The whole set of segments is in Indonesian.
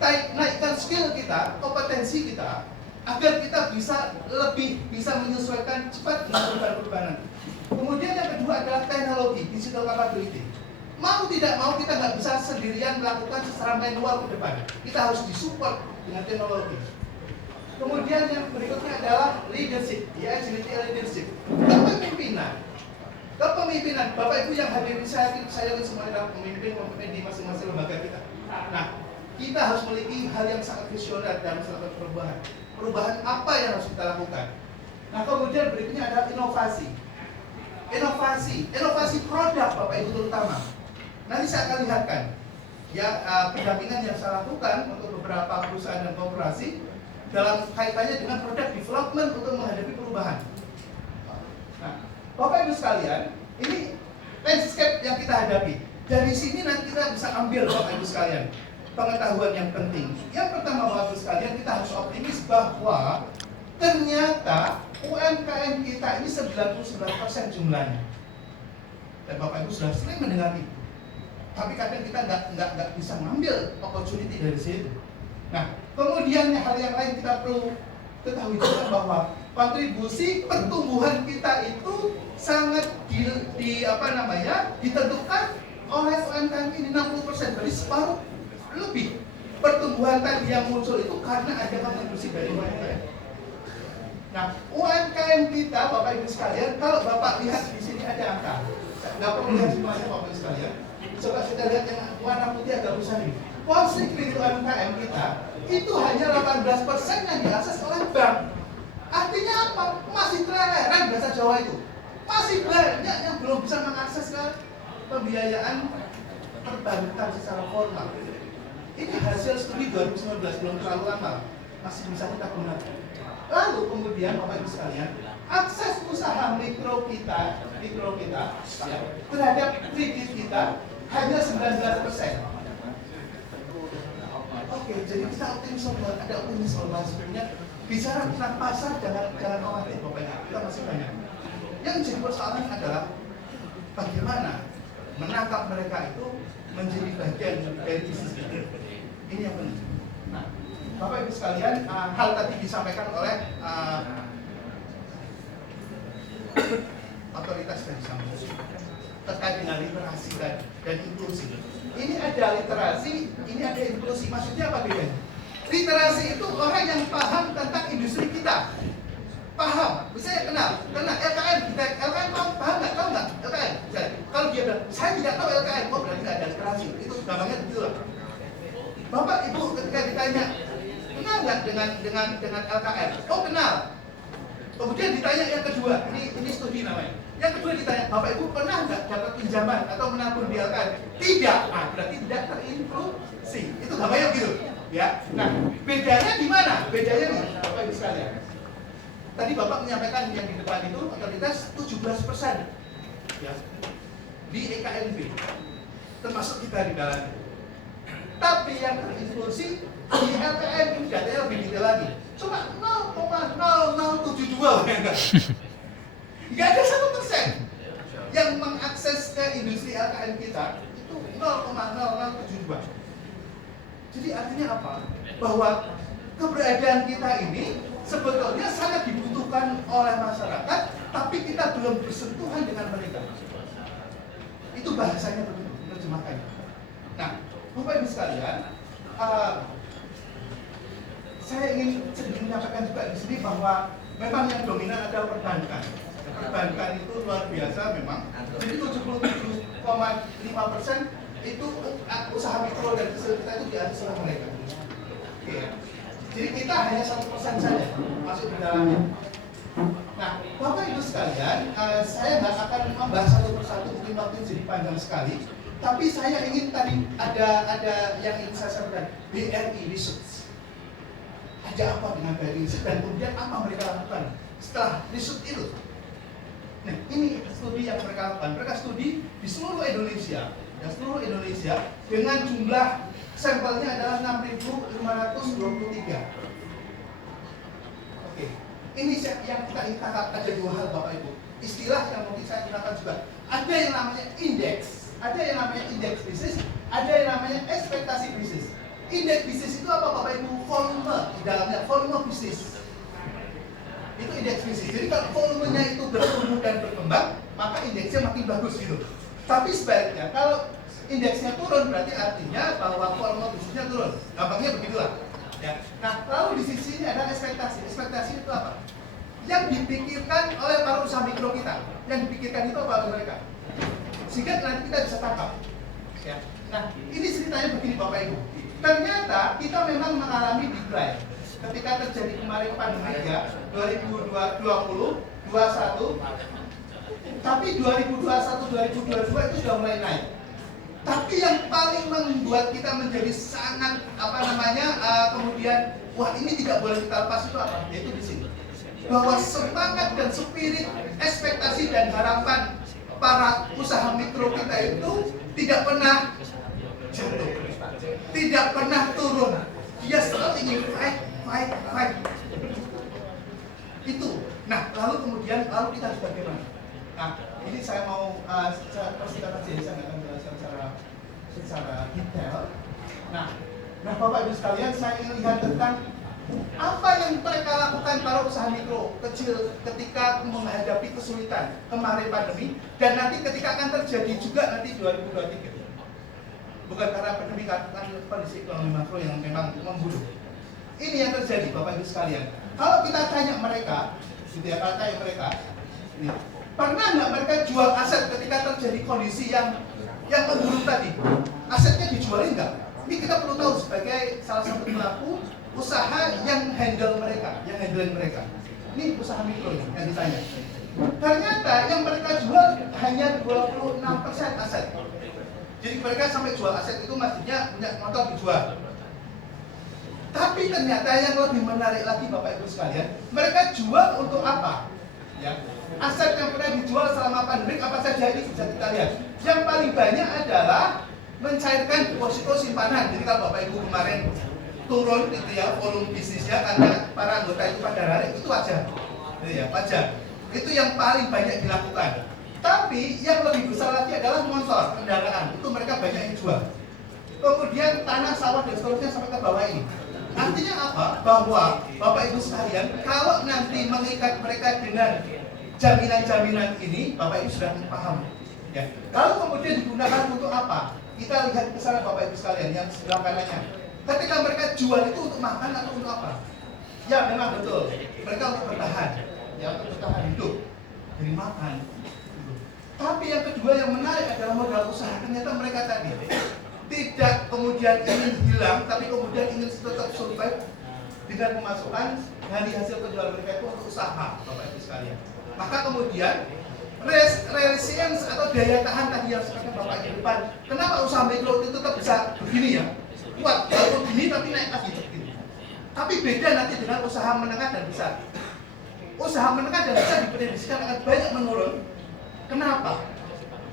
naikkan skill kita, kompetensi kita, agar kita bisa menyesuaikan cepat dengan perubahan-perubahan. Kemudian yang kedua adalah teknologi, digital capability. Mau tidak mau kita nggak bisa sendirian melakukan secara manual ke depan. Kita harus disupport dengan teknologi. Kemudian yang berikutnya adalah leadership, ya, agility leadership. Kepemimpinan, Bapak Ibu yang hadir di saya semua adalah pemimpin di masing-masing lembaga kita. Nah, kita harus memiliki hal yang sangat visioner dalam melakukan perubahan. Perubahan apa yang harus kita lakukan? Nah, kemudian berikutnya adalah inovasi. Inovasi produk, Bapak Ibu terutama. Nanti saya akan lihatkan ya pendampingan yang saya lakukan untuk beberapa perusahaan dan korporasi dalam kaitannya dengan product development untuk menghadapi perubahan. Nah, Bapak Ibu sekalian, ini landscape yang kita hadapi. Dari sini nanti kita bisa ambil, Bapak Ibu sekalian, pengetahuan yang penting. Yang pertama, Bapak Ibu sekalian, kita harus optimis bahwa ternyata UMKM kita ini 99% jumlahnya. Dan Bapak Ibu sudah sering mendengar itu. Tapi kadang kita nggak bisa mengambil opportunity dari situ. Nah, kemudian hal yang lain kita perlu ketahui juga bahwa kontribusi pertumbuhan kita itu sangat ditentukan oleh UMKM ini 60%, berarti separuh lebih pertumbuhan tadi yang muncul itu karena ada kontribusi dari UMKM. Nah, UMKM kita, Bapak Ibu sekalian, kalau Bapak lihat di sini ada angka, nggak perlu lihat semuanya, Bapak Ibu sekalian. Coba kita lihat yang warna putih agak besar ini. Porsi kredit UMKM kita itu hanya 18% yang diakses oleh bank. Artinya apa? Masih terleleran bahasa Jawa itu. Masih banyak yang belum bisa mengakses ke pembiayaan perbankan secara formal. Ini hasil studi 2019, belum terlalu lama, masih bisa kita gunakan. Lalu kemudian Bapak Ibu sekalian, akses usaha mikro kita ya, terhadap kredit kita hanya 19%. Oke, jadi kita ada optimisme bahwa sebenarnya bicara tentang pasar jangan khawatir, Bapak Ibu, kita masih banyak. Yang jadi persoalan adalah bagaimana menangkap mereka itu menjadi bagian dari bisnis kita. Ini yang penting. Nah, Bapak Ibu sekalian, hal tadi disampaikan oleh otoritas dari Samsung terkait dengan literasi dan inklusi. Ini ada literasi, ini ada inklusi. Maksudnya apa bedanya? Literasi itu orang yang paham tentang industri kita. Paham, misalnya kenal LKM, LKM paham nggak? Tahu nggak LKM? Kalau dia bilang, saya tidak tahu LKM, oh berarti nggak ada literasi. Itu gampangnya begitu lah. Bapak Ibu ketika ditanya, kenal nggak dengan LKM? Oh kenal. Kemudian ditanya yang kedua, ini studi namanya. Yang kedua ditanya, Bapak Ibu pernah nggak dapat pinjaman atau menabung di LKM? Tidak, berarti tidak terinklusi. Itu gampangnya begitu, ya. Nah, bedanya di mana? Bedanya nih, Bapak Ibu sekalian. Tadi Bapak menyampaikan yang di depan itu otoritas 17%, ya, di EKMB, termasuk kita di dalamnya. Tapi yang terinklusi di LKM ini datanya lebih detail lagi. Cuma 0,0072 ya enggak? Nggak ada 1% yang mengakses ke industri LKM kita itu 0,0072. Jadi artinya apa? Bahwa keberadaan kita ini sebetulnya sangat dibutuhkan oleh masyarakat, tapi kita belum bersentuhan dengan mereka. Itu bahasanya begitu, terjemahkannya. Nah, Bapak Ibu sekalian, saya ingin sedikit menyampaikan juga di sini bahwa memang yang dominan adalah perbankan. Perbankan itu luar biasa memang. Jadi 77,5% itu usaha mikro dan kecil kita itu diakses oleh mereka. Oke. Jadi kita hanya 1% saja masuk di dalamnya. Nah, Bapak Ibu sekalian, saya nggak akan membahas satu persatu, mungkin waktu jadi panjang sekali. Tapi saya ingin tadi ada yang ingin saya sampaikan, BRI Research. Ada apa dengan BRI Research dan kemudian apa mereka lakukan setelah research itu? Nah, ini studi yang mereka lakukan. Mereka studi di seluruh Indonesia, dengan jumlah sampelnya adalah 6.523. Oke, ini yang kita ingin tangkap ada dua hal, Bapak Ibu. Istilah yang mungkin saya gunakan juga. Ada yang namanya indeks bisnis, ada yang namanya ekspektasi bisnis. Indeks bisnis itu apa Bapak Ibu? Volume di dalamnya, volume bisnis. Itu indeks bisnis. Jadi kalau volumenya itu bertumbuh dan berkembang, maka indeksnya makin bagus gitu. Tapi sebaliknya, kalau indeksnya turun berarti artinya bahwa volume bisnisnya turun. Gampangnya begitulah. Ya. Nah, lalu di sisi ini ada ekspektasi. Ekspektasi itu apa? Yang dipikirkan oleh para usaha mikro kita. Yang dipikirkan itu apa oleh mereka? Sehingga nanti kita bisa tangkap. Ya. Nah, ini ceritanya begini Bapak Ibu. Ternyata kita memang mengalami decline. Ketika terjadi kemarin pandemi ya, 2020, 2021, tapi 2021, 2022 itu sudah mulai naik. Tapi yang paling membuat kita menjadi sangat kemudian wah ini tidak boleh kita lepas itu apa? Yaitu di sini. Bahwa semangat dan spirit, ekspektasi dan harapan para usaha mikro kita itu tidak pernah jatuh, tidak pernah turun. Dia selalu ingin fight. Itu. Nah, lalu kemudian kita harus bagaimana? Nah, ini saya mau persingkat saja, saya akan jelaskan secara detail. Nah, Bapak Ibu sekalian, saya ingin lihat tentang apa yang mereka lakukan para usaha mikro kecil ketika menghadapi kesulitan kemarin pandemi dan nanti ketika akan terjadi juga nanti 2023. Bukan karena pandemi, karena kondisi ekonomi makro yang memang memburuk. Ini yang terjadi Bapak Ibu sekalian. Kalau kita tanya mereka, gitu ya, kalau tanya mereka, ini, pernah nggak mereka jual aset ketika terjadi kondisi yang memburuk tadi? Asetnya dijualin nggak? Ini kita perlu tahu sebagai salah satu pelaku usaha yang handle mereka. Ini usaha mikro yang ditanya. Ternyata yang mereka jual hanya 26% aset. Jadi mereka sampai jual aset itu maksudnya punya motor dijual. Tapi ternyata yang lebih menarik lagi Bapak Ibu sekalian, mereka jual untuk apa? Ya. Aset yang pernah dijual selama pandemi apa saja ini bisa kita lihat. Yang paling banyak adalah mencairkan deposito simpanan. Jadi kalau Bapak Ibu kemarin turun gitu ya volume bisnisnya karena para anggota itu pada lari, itu wajar. Gitu ya, wajar. Itu yang paling banyak dilakukan. Tapi yang lebih besar lagi adalah motor, kendaraan. Itu mereka banyak yang jual. Kemudian tanah, sawah dan seterusnya sampai ke bawah ini. Artinya apa? Bahwa Bapak Ibu sekalian, kalau nanti mengikat mereka dengan jaminan-jaminan ini, Bapak Ibu sudah paham. Ya. Kalau kemudian digunakan untuk apa? Kita lihat ke sana Bapak Ibu sekalian yang sebelah kanannya. Ketika mereka jual itu untuk makan atau untuk apa? Ya memang betul. Mereka untuk bertahan, ya untuk bertahan hidup dari makan. Tapi yang kedua yang menarik adalah modal usaha. Ternyata mereka tadi tidak kemudian ingin hilang, tapi kemudian ingin tetap survive dengan pemasukan dari hasil penjualan mereka itu untuk usaha, Bapak Ibu sekalian. Maka kemudian resilience atau daya tahan tadi yang seperti Bapak di depan. Kenapa usaha mikro itu tetap bisa begini ya? Kuat, walaupun begini tapi naik lagi begini. Tapi beda nanti dengan usaha menengah dan besar. Usaha menengah dan besar diprediksikan akan banyak menurun. Kenapa?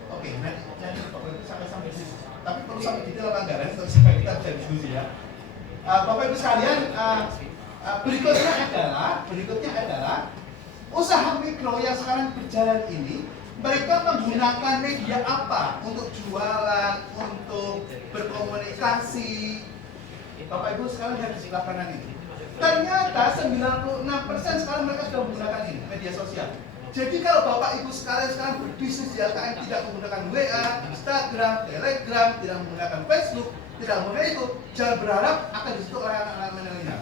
Oke, nanti Bapak Ibu sampai sini. Tapi perlu sampai detail anggaran supaya kita bisa diskusi ya. Bapak Ibu sekalian, berikutnya adalah usaha mikro yang sekarang berjalan ini, mereka menggunakan media apa untuk jualan, untuk berkomunikasi. Bapak Ibu sekarang lihat di sebelah kanan ini. Ternyata 96% sekarang mereka sudah menggunakan ini, media sosial. Jadi kalau Bapak Ibu sekalian sekarang berbisnis di LKM tidak menggunakan WA, Instagram, Telegram, tidak menggunakan Facebook, tidak menggunakan itu, jangan berharap akan disitu oleh anak-anak milenial.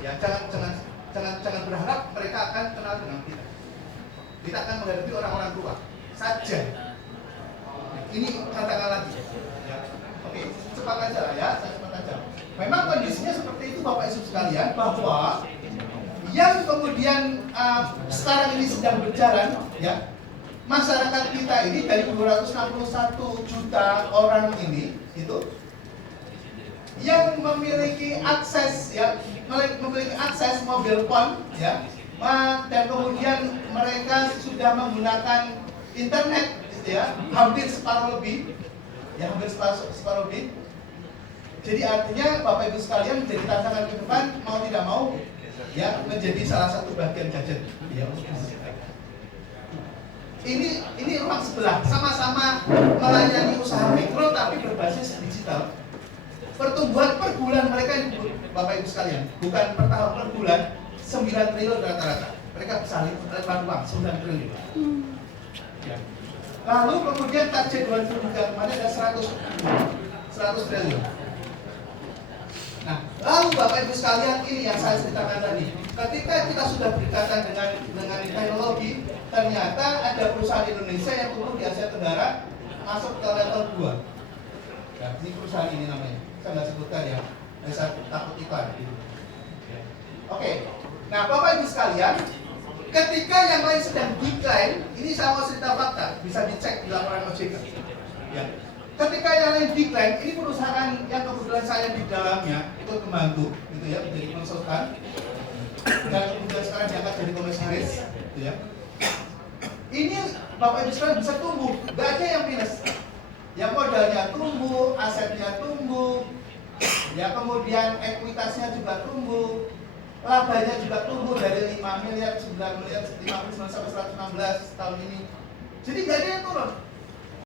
Ya, jangan berharap mereka akan kenal dengan kita. Kita akan menghadapi orang-orang tua saja. Ini katakan lagi. Ya. Oke, cepat aja lah ya, saya cepat aja. Memang kondisinya seperti itu Bapak Ibu sekalian, bahwa yang kemudian sekarang ini sedang berjalan, ya, masyarakat kita ini dari 261 juta orang ini, itu yang memiliki akses, ya, memiliki akses mobile phone, ya, dan kemudian mereka sudah menggunakan internet, gitu ya, hampir separuh lebih, ya, hampir separuh lebih. Jadi artinya Bapak Ibu sekalian menjadi tantangan ke depan mau tidak mau, ya, menjadi salah satu bagian gadget, ya. Ini ruang sebelah, sama-sama melayani usaha mikro tapi berbasis digital. pertumbuhan per bulan mereka ini Bapak Ibu sekalian, bukan per tahun, per bulan 9 triliun rata-rata. Mereka bisa lempar uang 9 triliun. Ya. Lalu kemudian target 2023 kemarin ada 100 triliun. Nah, lalu Bapak Ibu sekalian, ini yang saya ceritakan tadi. Ketika kita sudah berkaitan dengan teknologi, ternyata ada perusahaan Indonesia yang tumbuh di Asia Tenggara masuk ke level 2. Ya, ini perusahaan ini namanya. Saya nggak sebutkan ya, saya takut iklan. Oke, nah Bapak Ibu sekalian, ketika yang lain sedang decline, ini saya mau cerita fakta, bisa dicek di laporan OJK. Ya. Ketika yang lain decline, ini perusahaan yang kebetulan saya di dalamnya ikut membantu, gitu ya, menjadi konsultan, dan kemudian sekarang diangkat jadi komisaris, gitu ya. Ini Bapak Ibu sekalian bisa tumbuh, nggak ada yang minus. Yang modalnya tumbuh, asetnya tumbuh, ya kemudian ekuitasnya juga tumbuh, labanya juga tumbuh dari 5 miliar, 9 miliar, 59 sampai 116 tahun ini. Jadi nggak ada yang turun.